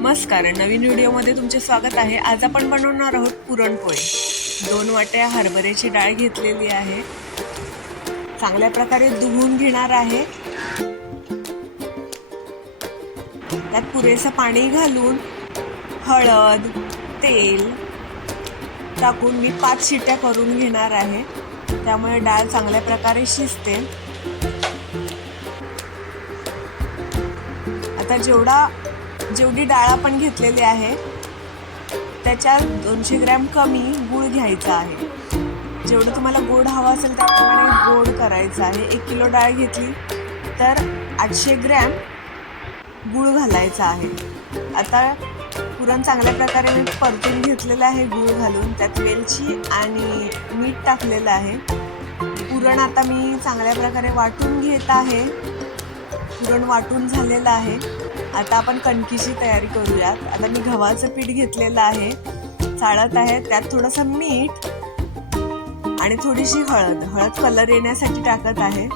नमस्कार, नवीन व्हिडिओमध्ये तुमचे स्वागत आहे। आज आपण बनवणार आहोत पुरणपोळी। 2 वाट्या हरभऱ्याची डाळ घेतलेली आहे, चांगल्या प्रकारे धुवून घेणार आहे। त्यात पुरेसं पाणी घालून हळद तेल टाकून मी 5 शिट्ट्या करून घेणार आहे, त्यामुळे डाळ चांगल्या प्रकारे शिजते। आता जेवढी डाळ आपण घेतलेली आहे त्याच्या 200 ग्रॅम कमी गूळ घ्यायचा आहे। जेवढं तुम्हाला गोड हवा असेल त्याप्रमाणे गोड करायचं आहे। 1 किलो डाळ घेतली तर 800 ग्रॅम गूळ घालायचा आहे। आता पुरण चांगल्या प्रकारे मी परतून घेतलेलं आहे गूळ घालून, त्यात वेलची आणि मीठ टाकलेलं आहे। पुरण आता मी चांगल्या प्रकारे वाटून घेत आहे। पुरण वाटून झालेलं आहे। आता आपण कणकीची तयारी करूयात। आता मी गव्हाचं पीठ घेतलेलं आहे, चाळत आहे। त्यात थोडंसं मीठ आणि थोडीशी हळद कलर येण्यासाठी टाकत आहे,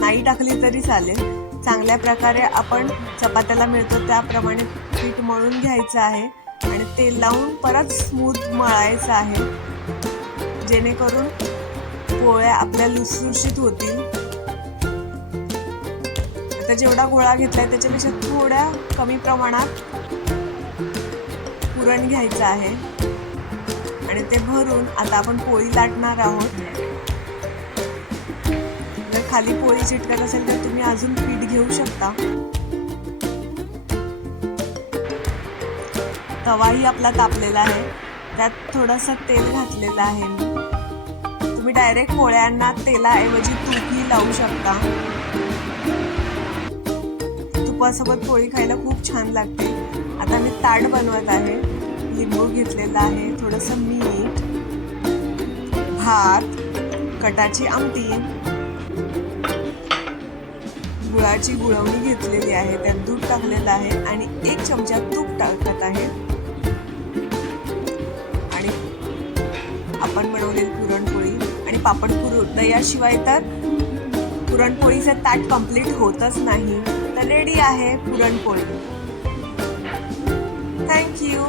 नाही टाकली तरी चालेल। चांगल्या प्रकारे आपण चपात्याला मिळतो त्याप्रमाणे पीठ मळून घ्यायचं आहे आणि तेल लावून परत स्मूथ मळायचं आहे, जेणेकरून पोळ्या आपल्या लुसलुशीत होतील। आता जेवढा गोळा घेतलाय त्याच्यापेक्षा थोड्या कमी प्रमाणात पुरण घ्यायचं आहे आणि ते भरून आता आपण पोळी लाटणार आहोत। जर खाली पोळी चिटकत असेल तर तुम्ही अजून पीठ घेऊ शकता। तवाही आपला तापलेला आहे, त्यात थोडंसं तेल घातलेलं आहे मी। तुम्ही डायरेक्ट पोळ्यांना तेलाऐवजी तूपही लावू शकता। तुपासोबत पोळी खायला खूप छान लागते। आता मी ताट बनवत आहे, लिंबू घेतलेला आहे, थोडंसं मीठ, भात, कटाची आमटी, गुळाची गुळवणी घेतलेली आहे, त्यात दूध टाकलेलं आहे आणि 1 चमचा तूप टाकत आहे आणि आपण बनवलेली पुरणपोळी आणि पापड कुरडयाशिवाय तर पुरणपोळीचे ताट कंप्लीट होतच नाही। तर रेडी आहे पुरणपोळी। Thank you.